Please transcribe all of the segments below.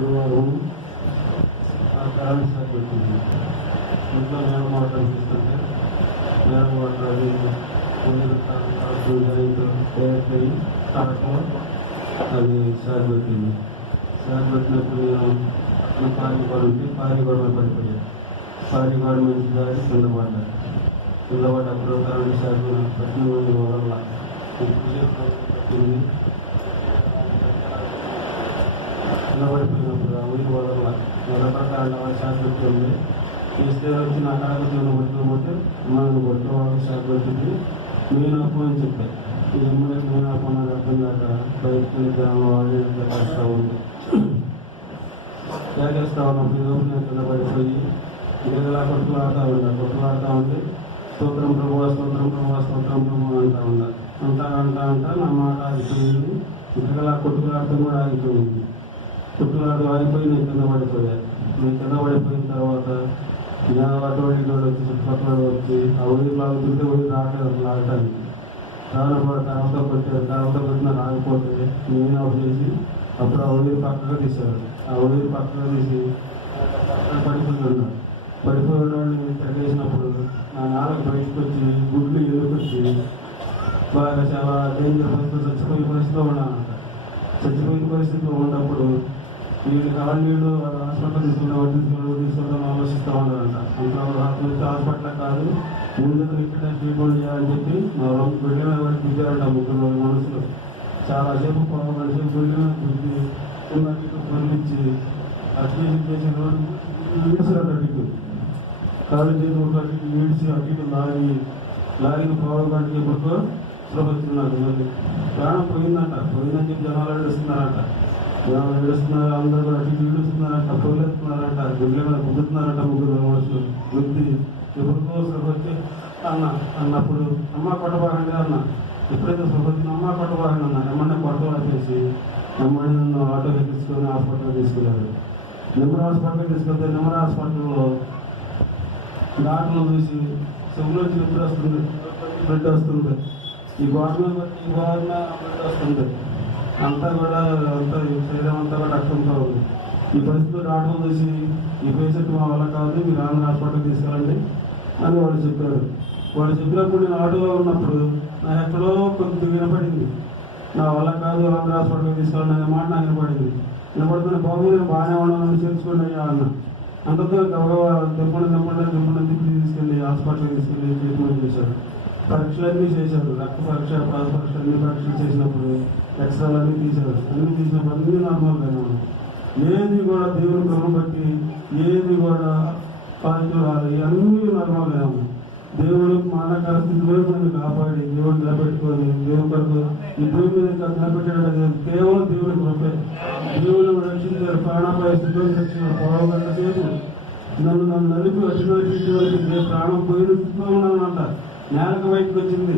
గురువారం ఆ current shock పెట్టింది ఇంట్లో నేను మోటార్ తీసుకుంటే నేను మోటార్ అది ముందు కాసు జాయింట్ టైర్ అయ్యి స్టార్ట్లో అది షాక్ పెట్టింది షాక్ పెట్టినప్పుడు నేను నా పారి గోడ ఉంటే పారి గోడ మీద పడిపోయాను పారి గోడ నుంచి దాటి కింద పడ్డా కింద పడ్డప్పుడు కరెంట్ షాక్ పట్టిన నుండి వదల పట్టింది నిలబడిపోయినప్పుడు ఊరికి వదల నిలబడ్డ వచ్చి నా కాడ కూర్చొని కొట్టిన పోతే మనం వాళ్ళకి పెట్టింది నేను అప్పు అని చెప్పాను ఈ నేను అప్పు నాకు అర్థం కాక బయటకు వాళ్ళు ఉంది జాగేస్తా ఉన్నప్పుడు ఏదో నేను కింద ఇలా కొట్టులాడుతూ కొట్టులాడుతూ ఉంటే స్తోత్రం ప్రభు స్తోత్రం ప్రభు స్తోత్రం ప్రభు అంటా ఉండా అంతా అంటా అంటా నా మాట ఆగిపోయింది. ఇంకా కొట్టుకులాడటం కూడా ఆగిపోయింది. పడిపోయి నేను కింద పడిపోయాను నేను కింద పడిపోయిన తర్వాత నేను వచ్చి చుట్టుపక్కల వచ్చి ఆ ఊరి లాగుతుంటే ఊరి రావట్లేదు లాగటానికి రానప్పుడు తర్వాత కొట్టారు. తర్వాత కొట్టిన రాకపోతే నేను అప్పుడు చేసి అప్పుడు ఆ ఊరి పక్కగా తీశారు ఆ ఊరి పక్కగా తీసి పడిపోయి ఉన్నాడు పడిపోయి ఉన్నవాడిని తగ్గేసినప్పుడు నా నాలుగు బయటకు వచ్చి గుడ్లు ఎదురుకొచ్చి బాగా చాలా డేంజర్ పరిస్థితులు చచ్చిపోయే పరిస్థితిలో ఉన్నాను చచ్చిపోయిన పరిస్థితిలో ఉన్నప్పుడు వీళ్ళు కాళ్ళు హాస్పిటల్ తీసుకుని వాటి తీసుకుంటాం ఆలోచిస్తూ ఉన్నారంట. అంతా హాస్పిటల్ హాస్పిటల్ కాదు ఇక్కడ ట్రీట్మెంట్ చేయాలని చెప్పి బిల్డింగ్ మీద వాడికి దిగారంట ముగ్గురు మనసులో. చాలాసేపు సేపు బిల్డింగ్ గుద్ది ఉన్నట్టు పంపించి అడ్మిషన్ చేసిన ఈడ్చినట్టు అడిగి కాళ్ళు చేతులు కట్టి ఈడ్చి అటు లాగి లాగిన మళ్ళీ ప్రాణం పోయిందంట. పోయిందని చెప్పి జనాలు ఏడుస్తున్నారంట ఏడుస్తున్నారు అందరూ కూడా అటు ఇటు ఈడుస్తున్నారంట పొగెత్తున్నారంట గుడ్ల మీద ముగ్గురు మనుషులు గుద్ది ఎప్పుడుకో సభకి అన్న అన్నప్పుడు అమ్మ కొట్టబాగండి అన్న ఎప్పుడైతే సభకి అమ్మ కొట్టబాగండి అన్న ఎమ్మడే కొట్టలు చేసి ఎమ్మడి నన్ను ఆటో ఎక్కించుకొని హాస్పిటల్ తీసుకెళ్ళారు నిమ్మర హాస్పిటల్ తీసుకెళ్తే నిమ్మర హాస్పిటల్లో డాక్టర్లు చూసి చెవులోంచి నిద్ర వస్తుంది బ్లడ్ వస్తుంది ఈ గవర్నమెంట్ ఈ గవర్నమెంట్ బ్లడ్ వస్తుంది అంతా కూడా అంతా శరీరం అంతా కూడా రక్తంతో ఉంది ఈ పరిస్థితిలో రావడం చూసి ఈ పేషెంట్ మా వల్ల కాదు మీరు ఆంధ్ర హాస్పిటల్కి తీసుకెళ్ళండి అని వాళ్ళు చెప్పారు వాళ్ళు చెప్పినప్పుడు నేను ఆటోలో ఉన్నప్పుడు నాకు ఎక్కడో కొంత వినపడింది. నా వల్ల కాదు ఆంధ్ర హాస్పిటల్కి తీసుకెళ్ళండి అనే మాట నాకు వినపడింది. వినపడుతున్న బాబు నేను బాగానే ఉన్నాను చేర్చుకోండి అయ్యా అన్న. అందరితో గౌరవ దెబ్బలు దెబ్బలు దెబ్బలు తిప్పి తీసుకెళ్ళి హాస్పిటల్కి తీసుకెళ్ళి ట్రీట్మెంట్ చేశారు పరీక్షలన్నీ చేశారు. రక్త పరీక్ష పాద పరీక్ష అన్ని పరీక్షలు చేసినప్పుడు ఎక్స్రేలు అన్నీ తీశారు. అన్ని తీసినప్పుడు అన్ని నార్మల్గానే ఉన్నాయి. ఏది కూడా దేవుని క్రమం బట్టి ఏది కూడా పాజిటివ్ రాలేదు అన్నీ నార్మల్గానే ఉన్నాయి. దేవుడు మానకాల స్థితిలో నన్ను కాపాడి దేవుడు నిలబెట్టుకొని దేవుని కొరకు ఈ భూమి మీద ఇంకా నిలబెట్టాడు కేవలం దేవుని కృపే. దేవుడు రక్షించారు. ప్రాణాపాయ స్థితిలో రక్షించారు పొడవు గంట సేపు నన్ను నన్ను నలిపి రక్షణ వరకు ప్రాణం పోయిన స్థితిలో ఉన్నానంట. నేలకు వైపు వచ్చింది.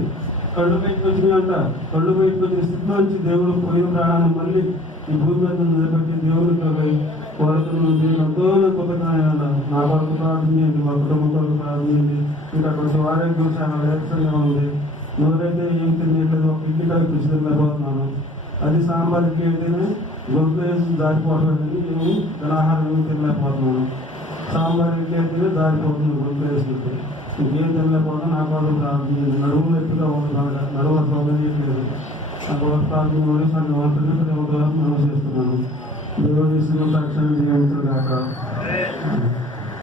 కళ్ళు వైపు వచ్చినాయి అంట. కళ్ళు వైపు వచ్చిన స్థితిలో నుంచి దేవుడు పోయిన ప్రాణాన్ని మళ్ళీ ఈ భూమి మీద నిలబెట్టి దేవుని కోరుతున్నాను దేవుడు ఎంతో కృతజ్ఞత నా కొరకు ప్రార్థించండి మా కుటుంబం కొరకు ప్రార్థించండి. ఇంకా కొంచెం ఆరోగ్యం చాలా నీరసంగా ఉంది. ఎవరైతే ఏం తినట్లేదు ఒక ఇంటి కాడ కృషి అది సాంబార్కి ఇడ్లీ అయితేనే గొంతు వేసి దారిపోవట్లేదు నేను జలాహారం ఏమి తినలేకపోతున్నాను. సాంబార్ ఇడ్లీ దారిపోతుంది గొప్ప వేసుకుంటే ఇంకేం తినలేకపోతే నా కొరకు ప్రార్థించండి నడుము నొప్పిగా ఉంటుంది నడుము సౌకర్యం నాకు వస్తాను సంఘం అంటున్నా మనం చేస్తున్నాను దేవుడు ఇస్తున్న జీవించడం కాక.